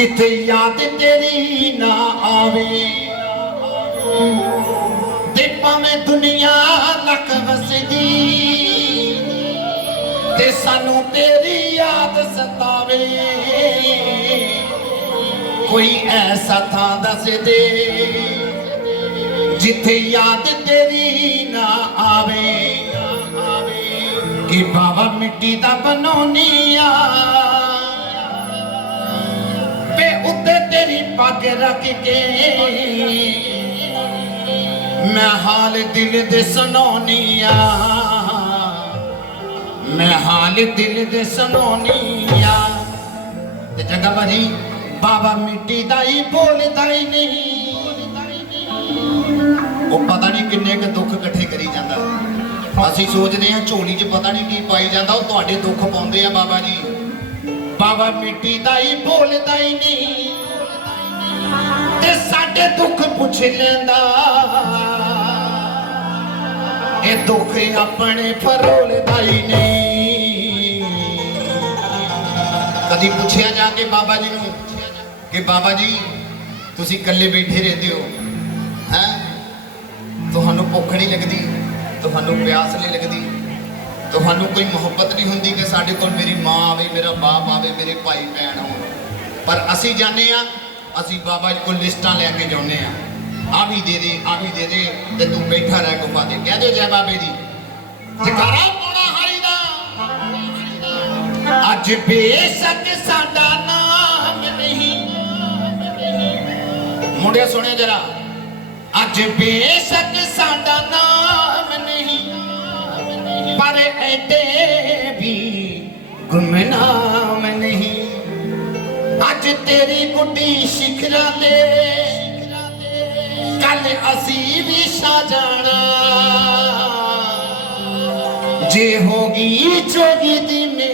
ਜਿੱਥੇ ਯਾਦ ਤੇਰੀ ਨਾ ਆਵੇ। ਤੇ ਭਾਵੇਂ ਦੁਨੀਆ ਲੱਕ ਵਸਦੀ, ਤੇ ਸਾਨੂੰ ਤੇਰੀ ਯਾਦ ਸਤਾਵੇ। ਕੋਈ ਐਸਾ ਥਾਂ ਦੱਸ ਦੇ, ਜਿੱਥੇ ਯਾਦ ਤੇਰੀ ਨਾ ਆਵੇ। ਕਿ ਬਾਬਾ ਮਿੱਟੀ ਦਾ ਬਣਾਉਣੀਆ ਪੱਗ ਰੱਖ ਕੇ। ਮੈਂ ਹਾਲ ਦਿਲ ਦੇ ਸੁਣਾਉਣੀਆ ਮੈਂ ਹਾਲ ਦਿਲ ਦੇ ਸੁਣਾਉਣੀਆ ਤੇ ਜੱਗਾ ਭਾਜੀ, ਬਾਬਾ ਮਿੱਟੀ ਦਾ ਹੀ ਬੋਲਦਾ ਹੀ ਨਹੀਂ। ਉਹ ਪਤਾ ਨਹੀਂ ਕਿੰਨੇ ਕੁ ਦੁੱਖ ਇਕੱਠੇ ਕਰੀ ਜਾਂਦਾ। ਅਸੀਂ ਸੋਚਦੇ ਹਾਂ ਝੋਲੀ 'ਚ ਪਤਾ ਨਹੀਂ ਕੀ ਪਾਈ ਜਾਂਦਾ, ਉਹ ਤੁਹਾਡੇ ਦੁੱਖ ਪਾਉਂਦੇ ਆ ਬਾਬਾ ਜੀ। ਬਾਬਾ ਮਿੱਟੀ ਦਾ ਹੀ ਬੋਲਦਾ ਹੀ ਨਹੀਂ। ਤੇ ਸਾਡੇ ਦੁੱਖ ਪੁੱਛ ਲੈਂਦਾ। ਇਹ ਦੁੱਖ ਆਪਣੇ ਫਰੋਲਦਾ ਹੀ ਨਹੀਂ। ਕਦੀ ਪੁੱਛਿਆ ਜਾ ਕੇ ਬਾਬਾ ਜੀ ਨੂੰ ਕਿ ਬਾਬਾ ਜੀ, ਤੁਸੀਂ ਇਕੱਲੇ ਬੈਠੇ ਰਹਿੰਦੇ ਹੋ, ਹੈ? ਤੁਹਾਨੂੰ ਭੁੱਖ ਨਹੀਂ ਲੱਗਦੀ, ਤੁਹਾਨੂੰ ਪਿਆਸ ਨਹੀਂ ਲੱਗਦੀ, ਤੁਹਾਨੂੰ ਕੋਈ ਮੁਹੱਬਤ ਨਹੀਂ ਹੁੰਦੀ ਕਿ ਸਾਡੇ ਕੋਲ ਮੇਰੀ ਮਾਂ ਆਵੇ, ਮੇਰਾ ਬਾਪ ਆਵੇ, ਮੇਰੇ ਭਾਈ ਭੈਣ ਹੋਣ। ਪਰ ਅਸੀਂ ਜਾਣਦੇ ਆ ਅਸੀਂ ਬਾਬਾ ਜੀ ਕੋਲ ਲਿਸਟਾਂ ਲੈ ਕੇ ਜਾਂਦੇ ਆ ਆ ਵੀ ਦੇ ਦੇ ਆ ਵੀ ਦੇ ਦੇ ਤੇ ਤੂੰ ਬੈਠਾ ਰਹਿ ਗੁਫਾ ਤੇ। ਕਹਿ ਦਿਓ ਜੈ ਬਾਬੇ ਦੀ। ਜਕਾਰਾ ਪਾਉਣਾ ਹਰੀ ਦਾ। ਅੱਜ ਬੇਸ਼ੱਕ ਸਾਡਾ ਨਾਮ ਨਹੀਂ। ਮੁੰਡਿਆ ਸੁਣਿਓ ਜਰਾ। ਅੱਜ ਬੇਸ਼ੱਕ ਸਾਡਾ ਨਾਮ ਨਹੀਂ। ਪਰ ਐਡੇ ਵੀ ਗੁਮਨਾਮ ਨਹੀਂ। ਅੱਜ ਤੇਰੀ ਗੁੱਡੀ ਸਿਖਰਾਂ ਤੇ। ਕੱਲ ਅਸੀਂ ਵੀ ਸਾ ਜਾਣਾ। ਜੇ ਹੋਗੀ ਚੋਗੀ ਦੀ ਮੇ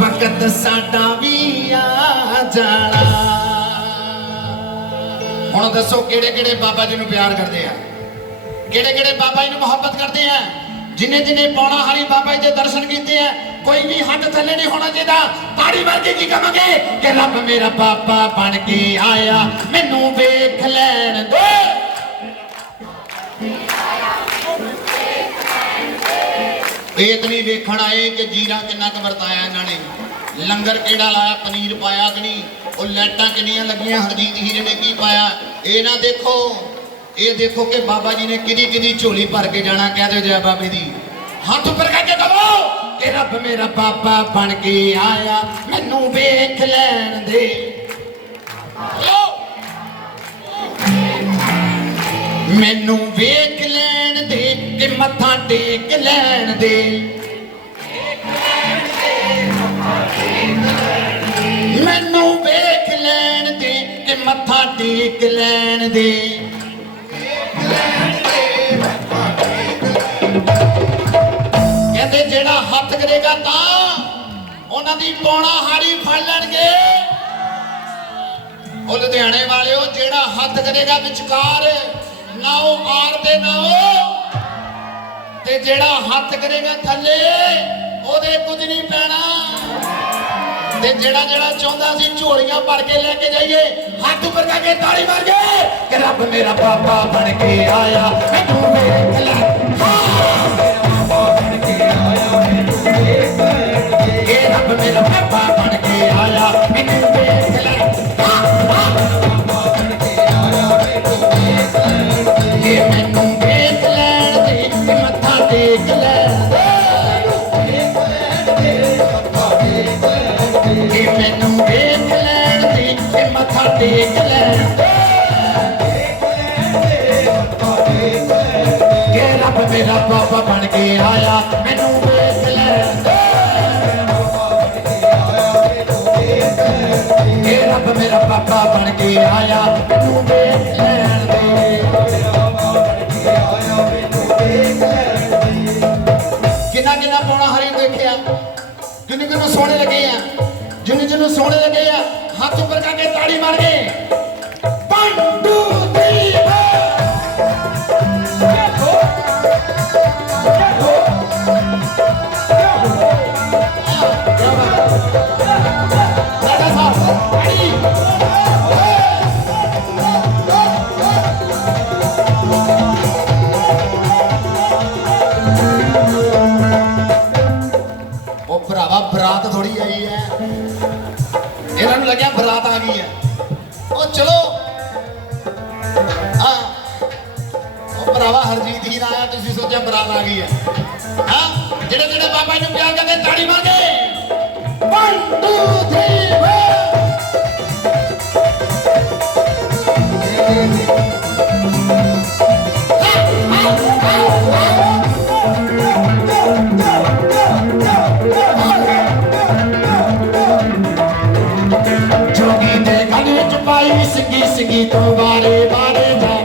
ਵਕਤ ਸਾਡਾ ਵੀ ਆ ਜਾਣਾ। ਹੁਣ ਦੱਸੋ ਕਿਹੜੇ ਕਿਹੜੇ ਬਾਬਾ ਜੀ ਨੂੰ ਪਿਆਰ ਕਰਦੇ ਆ? ਕਿਹੜੇ ਕਿਹੜੇ ਬਾਬਾ ਜੀ ਨੂੰ ਮੁਹੱਬਤ ਕਰਦੇ ਆ? ਜਿਨੇ ਜਿਨੇ ਪੌਣਾ ਹਰੀ ਬਾਬਾ ਜੀ ਦੇ ਦਰਸ਼ਨ ਕੀਤੇ ਆ, ਕੋਈ ਵੀ ਹੱਥ ਥੱਲੇ ਨਹੀਂ ਹੋਣਾ ਚਾਹੀਦਾ। ਤਾੜੀ ਮਾਰ ਕੀ ਕਹਾਂਗੇ ਕਿ ਰੱਬ ਮੇਰਾ ਬਾਬਾ ਬਣ ਕੇ ਆਇਆ, ਮੈਨੂੰ ਵੇਖ ਲੈਣ ਦੇ। ਇਹ ਨਹੀਂ ਵੇਖਣ ਆਏ ਕਿ ਜੀਰਾ ਕਿੰਨਾ ਕੁ ਵਰਤਾਇਆ ਇਹਨਾਂ ਨੇ। ਲੰਗਰ ਕਿਹੜਾ ਲਾਇਆ, ਪਨੀਰ ਪਾਇਆ ਕਿ ਨਹੀਂ? ਉਹ ਲਾਈਟਾਂ ਕਿੰਨੀਆਂ ਲੱਗੀਆਂ, ਹਰਜੀਤ ਹੀਰੇ ਨੇ ਕੀ ਪਾਇਆ? ਇਹ ਨਾ ਦੇਖੋ। ਇਹ ਦੇਖੋ ਕਿ ਬਾਬਾ ਜੀ ਨੇ ਕਿਹਦੀ ਕਿਹਦੀ ਝੋਲੀ ਭਰ ਕੇ ਜਾਣਾ, ਕਹਿ ਦਿਓ ਜੈ ਬਾਬੇ ਦੀ। ਹੱਥ ਉੱਪਰ ਕਰਕੇ ਕਹੋ ਕਿ ਰੱਬ ਮੇਰਾ ਬਾਬਾ ਬਣ ਕੇ ਆਇਆ, ਮੈਨੂੰ ਵੇਖ ਲੈਣ ਦੇ। ਮੈਨੂੰ ਵੇਖ ਲੈਣ ਦੇ ਕਿ ਮੱਥਾ ਟੇਕ ਲੈਣ ਦੇ। ਮੈਨੂੰ ਵੇਖ ਲੈਣ ਦੇ ਕਿ ਮੱਥਾ ਟੇਕ ਲੈਣ ਦੇ। ਦੀ ਪੌਣਾ ਹਾੜੀ ਫੜ ਲੈਣਗੇ। ਉਹ ਲੁਧਿਆਣੇ ਵਾਲਿਓ, ਜਿਹੜਾ ਹੱਥ ਕਰੇਗਾ ਵਿਚਕਾਰ ਨਾ ਉਹ ਆਰ ਦੇ ਨਾ ਉਹ ਤੇ ਜਿਹੜਾ ਹੱਥ ਕਰੇਗਾ ਥੱਲੇ, ਉਹਦੇ ਕੁਝ ਨਹੀਂ ਪੈਣਾ। ਤੇ ਜਿਹੜਾ ਜਿਹੜਾ ਚਾਹੁੰਦਾ ਸੀ ਝੋਲੀਆਂ ਭਰ ਕੇ ਲੈ ਕੇ ਜਾਈਏ, ਹੱਥ ਉੱਪਰ ਕਰਕੇ ਤਾਲੀ ਮਾਰ ਕੇ ਕਿ ਰੱਬ ਮੇਰਾ ਪਾਪਾ ਬਣ ਕੇ ਆਇਆ, ਮੈਨੂੰ ਵੇਖ ਲੈ ਇਹ ਬਾਬਾ ਬਣ ਕੇ ਆਇਆ, ਮੈਨੂੰ ਵੇਖ ਲੈਣ ਦੇ ਰੱਬ ਮੇਰਾ ਬਾਬਾ ਬਣ ਕੇ ਆਇਆ, ਮੈਨੂੰ ਵੇਖ ਲੈਣ ਦੇ। ਕਿੰਨਾ ਕਿੰਨਾ ਪੌਣਾ ਹਰੀ ਦੇਖਿਆ? ਕਿੰਨੇ ਕਿੰਨੇ ਸੋਹਣੇ ਲੱਗੇ ਆ, ਜਿੰਨੇ ਜਿੰਨੇ ਸੋਹਣੇ ਲੱਗੇ ਆ, ਹੱਥ ਉੱਪਰ ਕਰਕੇ ਤਾੜੀ ਮਾਰ ਕੇ ਗਈ ਹੈ। ਇਹਨਾਂ ਨੂੰ ਲੱਗਿਆ ਬਰਾਤ ਆ ਗਈ ਹੈ। ਉਹ ਚਲੋ। ਹਾਂ। ਉਹ ਭਰਾਵਾ ਹਰਜੀਤ ਹੀ ਆਇਆ, ਤੁਸੀਂ ਸੋਚਿਆ ਬਰਾਤ ਆ ਗਈ ਹੈ। ਹਾਂ। ਜਿਹੜੇ ਜਿਹੜੇ ਬਾਬਾ ਨੂੰ ਪਿਆਰ ਕਰਦੇ, ਤਾੜੀ ਮਾਰ ਕੇ। 1 2 ਸਿੱਗੀ ਸਿੱਗੀ ਤੋਂ ਵਾਰੇ ਵਾਰੇ ਜਾਵਾ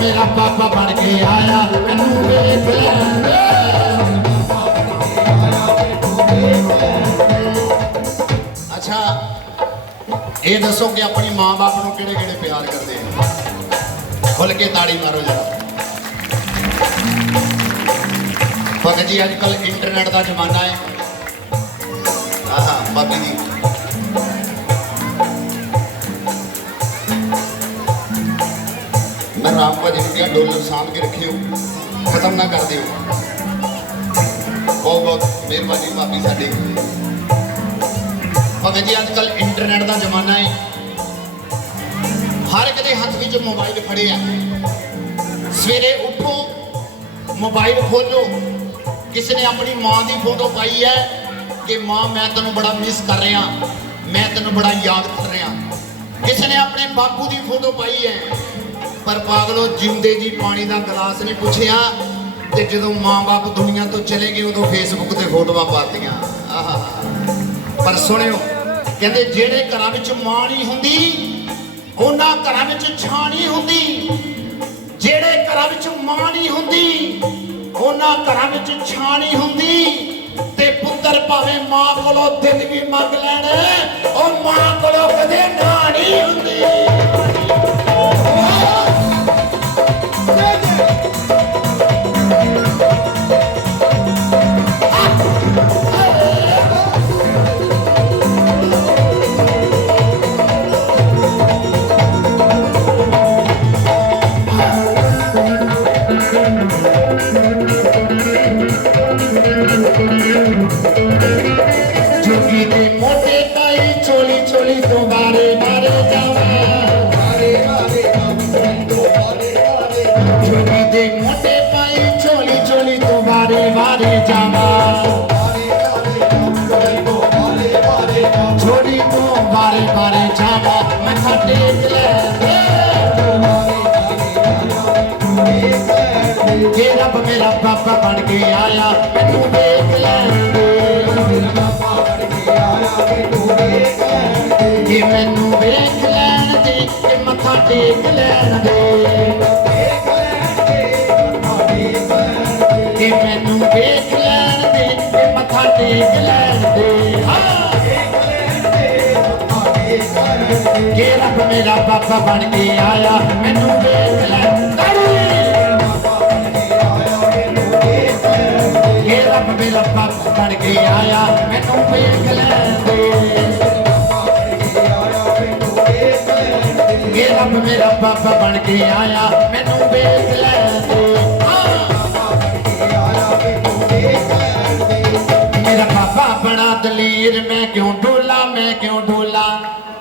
ਮੇਰਾ ਬਾਬਾ ਬਣ ਕੇ ਆਇਆ ਮੈਨੂੰ ਵੇਖ ਲੈਣ ਅੱਛਾ, ਇਹ ਦੱਸੋ ਕਿ ਆਪਣੀ ਮਾਂ-ਬਾਪ ਨੂੰ ਕਿਹੜੇ ਕਿਹੜੇ ਪਿਆਰ ਕਰਦੇ ਆ? ਖੁੱਲ ਕੇ ਤਾੜੀ ਮਾਰੋ ਜਰਾ। ਭਗਤ ਜੀ, ਅੱਜ ਕੱਲ ਇੰਟਰਨੈਟ ਦਾ ਜ਼ਮਾਨਾ ਹੈ। ਆਹਾ, ਬਾਬੀ ਦੀ ਰਾਮ ਭਾਜੀ ਨੂੰ ਕਿਹਾ, ਡੋਲਰ ਸਾਂਭ ਕੇ ਰੱਖਿਓ, ਖਤਮ ਨਾ ਕਰ ਦਿਓ। ਬਹੁਤ ਬਹੁਤ ਮਿਹਰਬਾਨੀ ਭਾਬੀ ਸਾਡੀ। ਭਗਤ ਜੀ ਅੱਜ ਕੱਲ ਇੰਟਰਨੈਟ ਦਾ ਜ਼ਮਾਨਾ ਹੈ ਹਰ ਇੱਕ ਦੇ ਹੱਥ ਵਿੱਚ ਮੋਬਾਈਲ ਫੜੇ ਆ। ਸਵੇਰੇ ਉੱਠੋ ਮੋਬਾਈਲ ਖੋਲੋ ਕਿਸੇ ਨੇ ਆਪਣੀ ਮਾਂ ਦੀ ਫੋਟੋ ਪਾਈ ਹੈ ਕਿ ਮਾਂ, ਮੈਂ ਤੈਨੂੰ ਬੜਾ ਮਿਸ ਕਰ ਰਿਹਾ, ਮੈਂ ਤੈਨੂੰ ਬੜਾ ਯਾਦ ਕਰ ਰਿਹਾ। ਕਿਸੇ ਨੇ ਆਪਣੇ ਬਾਪੂ ਦੀ ਫੋਟੋ ਪਾਈ ਹੈ ਪਰ ਪਾਗਲੋ, ਜਿਉਂਦੇ ਜੀ ਪਾਣੀ ਦਾ ਗਲਾਸ ਨਹੀਂ ਪੁੱਛਿਆ ਤੇ ਜਦੋਂ ਮਾਂ-ਬਾਪ ਦੁਨੀਆ ਤੋਂ ਚਲੇ ਗਏ, ਉਦੋਂ ਫੇਸਬੁੱਕ ਤੇ ਫੋਟੋਆਂ ਪਾਤੀਆਂ। ਆਹਾ। ਪਰ ਸੁਣਿਓ, ਕਹਿੰਦੇ ਜਿਹੜੇ ਘਰਾਂ ਵਿੱਚ ਮਾਂ ਨਹੀਂ ਹੁੰਦੀ, ਉਹਨਾਂ ਘਰਾਂ ਵਿੱਚ ਛਾਂ ਨਹੀਂ ਹੁੰਦੀ। ਜਿਹੜੇ ਘਰਾਂ ਵਿੱਚ ਮਾਂ ਨਹੀਂ ਹੁੰਦੀ, ਉਹਨਾਂ ਘਰਾਂ ਵਿੱਚ ਛਾਂ ਨਹੀਂ ਹੁੰਦੀ। ਤੇ ਪੁੱਤਰ ਭਾਵੇਂ ਮਾਂ ਕੋਲੋਂ ਦਿਲ ਵੀ ਮੰਗ ਲੈਣ, ਉਹ ਮਾਂ ਕੋਲੋਂ ਕਦੇ ਨਾ ਨਹੀਂ ਹੁੰਦੀ। ਮੱਥਾ ਟੇਕ ਲੈ ਜੇ ਰੱਬ ਮੇਰਾ ਬਾਬਾ ਬਣ ਕੇ ਆਇਆ ਮੈਨੂੰ ਵੇਖ ਲੈਣ ਦੇ ਕਿ ਮੈਨੂੰ ਵੇਖ ਲੈਣ ਦੇ ਕਿ ਮੱਥਾ ਟੇਕ ਲੈਣ ਦੇ ਕਿ ਮੈਨੂੰ ਵੇਖ ਲੈਣ ਦੇ, ਕਿ ਮੱਥਾ ਟੇਕ ਲੈਣ ਕਿ ਰੱਬ ਮੇਰਾ ਬਾਬਾ ਬਣ ਕੇ ਆਇਆ? ਮੈਨੂੰ ਵੇਖ ਲੈਣ ਦੇ ਰੱਬ ਮੇਰਾ ਬਾਬਾ ਬਣ ਕੇ ਆਇਆ? ਮੈਨੂੰ ਵੇਖ ਲੈਣ ਦੇ ਰੱਬ ਮੇਰਾ ਬਾਬਾ ਬਣ ਕੇ ਆਇਆ? ਮੈਨੂੰ ਵੇਖ ਲੈ ਮੇਰਾ ਬਾਬਾ ਬੜਾ ਦਲੀਰ, ਮੈਂ ਕਿਉਂ ਡੋਲਾ, ਮੈਂ ਕਿਉਂ ਡੋਲਾ?